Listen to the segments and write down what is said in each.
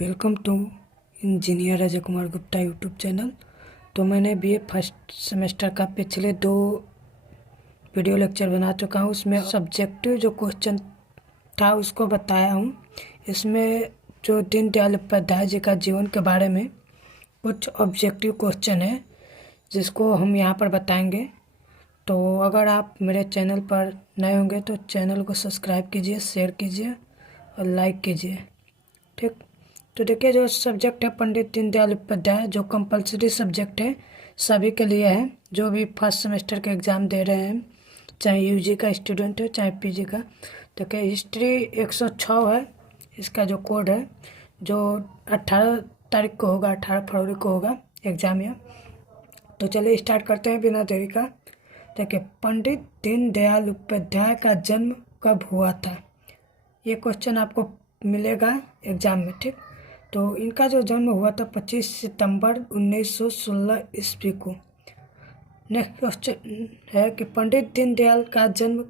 Welcome to engineer Ajay Kumar Gupta YouTube channel. तो मैंने BA first semester का पिछले 2 वीडियो लेक्चर बना चुका हूँ। उसमें सब्जेक्टिव जो क्वेश्चन था उसको बताया हूँ। इसमें जो दीनदयाल उपाध्याय जी का जीवन के बारे में कुछ ऑब्जेक्टिव क्वेश्चन है जिसको हम यहाँ पर बताएंगे। तो अगर आप मेरे चैनल पर नए होंगे तो चैनल को सब्सक्राइब कीजिए, शेयर कीजिए और लाइक कीजिए। ठीक, तो देखिए जो सब्जेक्ट है पंडित दीनदयाल उपाध्याय, जो कंपलसरी सब्जेक्ट है सभी के लिए है जो भी फर्स्ट सेमेस्टर के एग्ज़ाम दे रहे हैं, चाहे यूजी का स्टूडेंट है चाहे पीजी का। देखिए हिस्ट्री 106 है इसका जो कोड है, जो 18 तारीख को होगा, 18 फरवरी को होगा एग्ज़ाम यह। तो चलिए स्टार्ट करते हैं बिना देरी का। देखिए पंडित दीनदयाल उपाध्याय का जन्म कब हुआ था, ये क्वेश्चन आपको मिलेगा एग्ज़ाम में। ठीक, तो इनका जो जन्म हुआ था 25 सितंबर 1916 ईस्वी को। नेक्स्ट क्वेश्चन है कि पंडित दीनदयाल का जन्म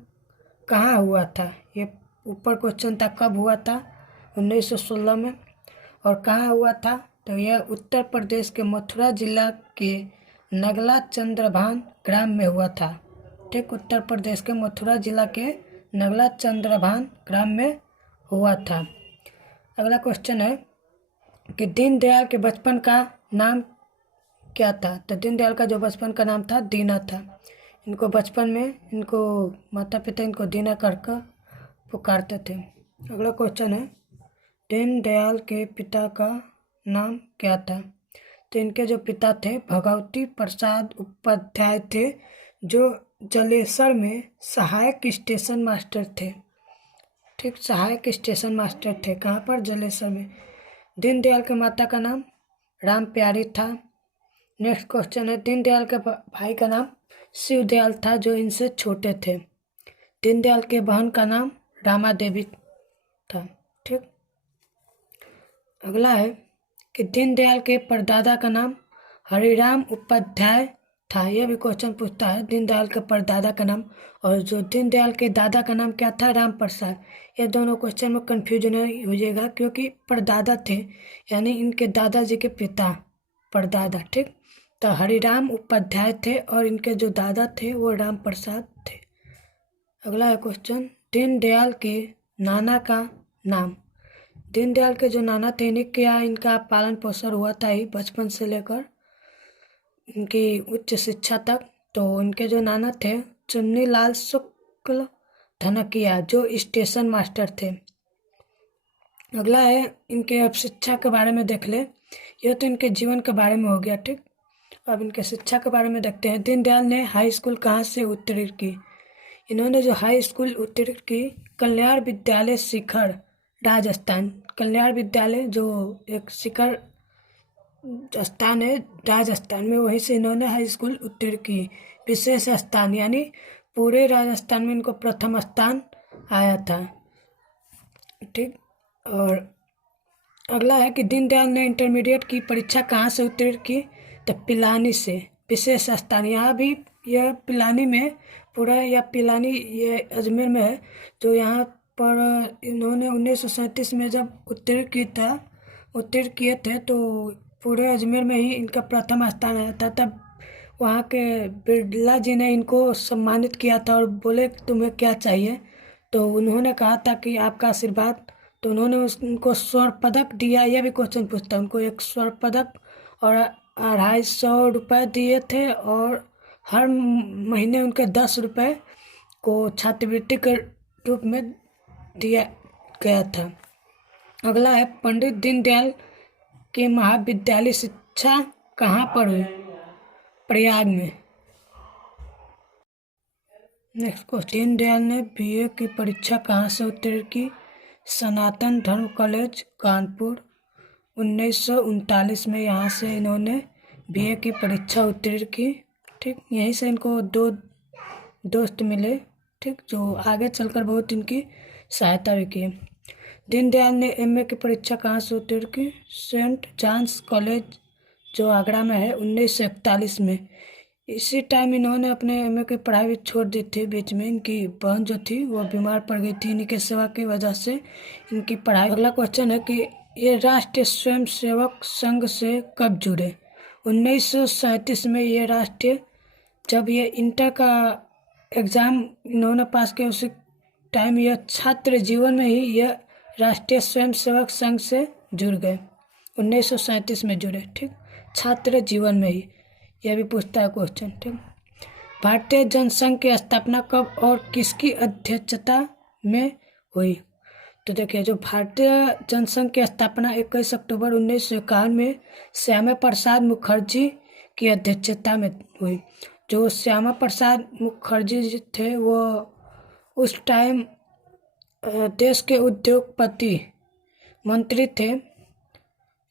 कहाँ हुआ था। ये ऊपर क्वेश्चन था कब हुआ था, 1916 में, और कहाँ हुआ था। तो यह उत्तर प्रदेश के मथुरा जिला के नगला चंद्रभान ग्राम में हुआ था। ठीक, उत्तर प्रदेश के मथुरा जिला के नगला चंद्रभान ग्राम में हुआ था। अगला क्वेश्चन है कि दीनदयाल के बचपन का नाम क्या था। तो दीनदयाल का जो बचपन का नाम था दीना था। इनको बचपन में इनको माता पिता इनको दीना करके पुकारते थे। अगला क्वेश्चन है दीनदयाल के पिता का नाम क्या था। तो इनके जो पिता थे भगवती प्रसाद उपाध्याय थे, जो जलेसर में सहायक स्टेशन मास्टर थे। ठीक, सहायक स्टेशन मास्टर थे कहाँ पर, जलेसर में। दीनदयाल के माता का नाम राम प्यारी था। नेक्स्ट क्वेश्चन है दीनदयाल के भाई का नाम शिवदयाल था, जो इनसे छोटे थे। दीनदयाल के बहन का नाम रामा देवी था। ठीक, अगला है कि दीनदयाल के परदादा का नाम हरिराम उपाध्याय था। यह भी क्वेश्चन पूछता है दीनदयाल के परदादा का नाम, और जो दीनदयाल के दादा का नाम क्या था, राम प्रसाद। ये दोनों क्वेश्चन में कन्फ्यूजन हो जाएगा क्योंकि परदादा थे यानी इनके दादाजी के पिता परदादा। ठीक, तो हरिराम उपाध्याय थे और इनके जो दादा थे वो राम प्रसाद थे। अगला है क्वेश्चन दीनदयाल के नाना का नाम। दीनदयाल के जो नाना थे इन्हीं के यहाँ इनका पालन पोषण हुआ था ही बचपन से लेकर इनकी उच्च शिक्षा तक। तो इनके जो नाना थे चुन्नीलाल शुक्ल धनकिया, जो स्टेशन मास्टर थे। अगला है इनके अब शिक्षा के बारे में देख ले। यह तो इनके जीवन के बारे में हो गया। ठीक, अब इनके शिक्षा के बारे में देखते हैं। दीनदयाल ने हाई स्कूल कहाँ से उत्तीर्ण की। इन्होंने जो हाई स्कूल उत्तीर्ण की कल्याण विद्यालय शिखर, राजस्थान। कल्याण विद्यालय जो एक शिखर स्थान है राजस्थान में, वहीं से इन्होंने हाई स्कूल उत्तीर्ण की। विशेष स्थान यानी पूरे राजस्थान में इनको प्रथम स्थान आया था। ठीक, और अगला है कि दीनदयाल ने इंटरमीडिएट की परीक्षा कहाँ से उत्तीर्ण की। तो पिलानी से। विशेष स्थान यहाँ भी यह पिलानी में पूरा, या पिलानी ये अजमेर में है। जो यहाँ पर इन्होंने 1937 में जब उत्तीर्ण किए थे तो पूरे अजमेर में ही इनका प्रथम स्थान आया था। तब वहाँ के बिरला जी ने इनको सम्मानित किया था और बोले तुम्हें क्या चाहिए। तो उन्होंने कहा था कि आपका आशीर्वाद। तो उन्होंने उनको स्वर्ण पदक दिया। यह भी क्वेश्चन पूछता है। उनको एक स्वर्ण पदक और 250 रुपये दिए थे, और हर महीने उनके 10 रुपये को छात्रवृत्ति के रूप में दिया गया था। अगला है पंडित दीनदयाल की महाविद्यालय शिक्षा कहाँ पर हुई। प्रयाग में। नेक्स्ट क्वेश्चन दीनदयाल ने बीए की परीक्षा कहाँ से उत्तीर्ण की। सनातन धर्म कॉलेज कानपुर, 1939 में यहाँ से इन्होंने बीए की परीक्षा उत्तीर्ण की। ठीक, यहीं से इनको 2 दोस्त मिले। ठीक, जो आगे चलकर बहुत इनकी सहायता भी की। दीनदयाल ने एमए की परीक्षा कहाँ से उत्तीर्ण की। सेंट जॉन्स कॉलेज जो आगरा में है, 1941 में। इसी टाइम इन्होंने अपने एमए की पढ़ाई भी छोड़ दी थी। बीच में इनकी बहन जो थी वो बीमार पड़ गई थी, इन्हीं के सेवा की वजह से इनकी पढ़ाई। अगला क्वेश्चन है कि ये राष्ट्रीय स्वयंसेवक संघ से कब जुड़े? 1937 में ये राष्ट्रीय, जब ये इंटर का एग्ज़ाम इन्होंने पास किया उसी टाइम यह छात्र जीवन में ही यह राष्ट्रीय स्वयंसेवक संघ से जुड़ गए। 1937 में जुड़े, ठीक, छात्र जीवन में ही। यह भी पूछता है क्वेश्चन, ठीक। भारतीय जनसंघ की स्थापना कब और किसकी अध्यक्षता में हुई? तो देखिए, जो भारतीय जनसंघ की स्थापना 21 अक्टूबर 1951 में श्यामा प्रसाद मुखर्जी की अध्यक्षता में हुई। जो श्यामा प्रसाद मुखर्जी जी थे वो उस टाइम देश के उद्योगपति मंत्री थे।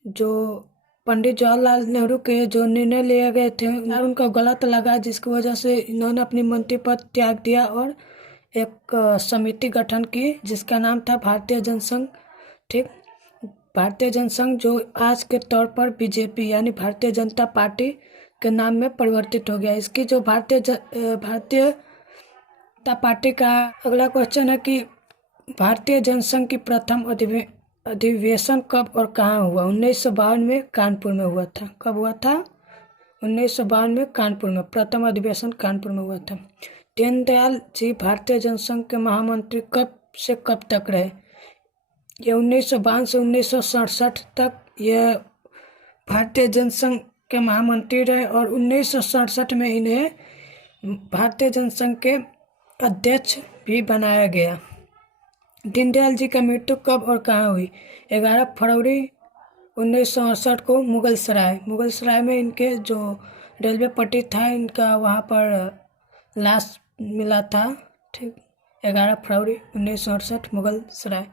जो पंडित जवाहरलाल नेहरू के जो निर्णय लिए गए थे उनको गलत लगा, जिसकी वजह से इन्होंने अपनी मंत्री पद त्याग दिया और एक समिति गठन की जिसका नाम था भारतीय जनसंघ, ठीक। भारतीय जनसंघ जो आज के तौर पर बीजेपी यानी भारतीय जनता पार्टी के नाम में परिवर्तित हो गया। इसकी जो भारतीय जनता पार्टी का अगला क्वेश्चन है कि भारतीय जनसंघ की प्रथम अधिवेशन कब और कहाँ हुआ? 1952 में कानपुर में हुआ था। कब हुआ था? 1952 में कानपुर में। प्रथम अधिवेशन कानपुर में हुआ था। दीनदयाल जी भारतीय जनसंघ के महामंत्री कब से कब तक रहे? ये 1952 से 1967 तक ये भारतीय जनसंघ के महामंत्री रहे और 1967 में इन्हें भारतीय जनसंघ के अध्यक्ष भी बनाया गया। दीनदयाल जी का मृत्यु कब और कहाँ हुई? 11 फरवरी 1968 को मुगलसराय में इनके जो रेलवे पट्टी था इनका वहाँ पर लाश मिला था, ठीक। 11 फरवरी 1968 मुगलसराय।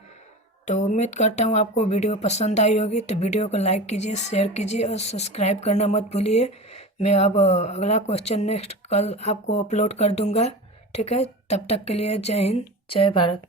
तो उम्मीद करता हूँ आपको वीडियो पसंद आई होगी। तो वीडियो को लाइक कीजिए, शेयर कीजिए और सब्सक्राइब करना मत भूलिए। मैं अब अगला क्वेश्चन नेक्स्ट कल आपको अपलोड कर दूँगा, ठीक है। तब तक के लिए जय हिंद, जय भारत।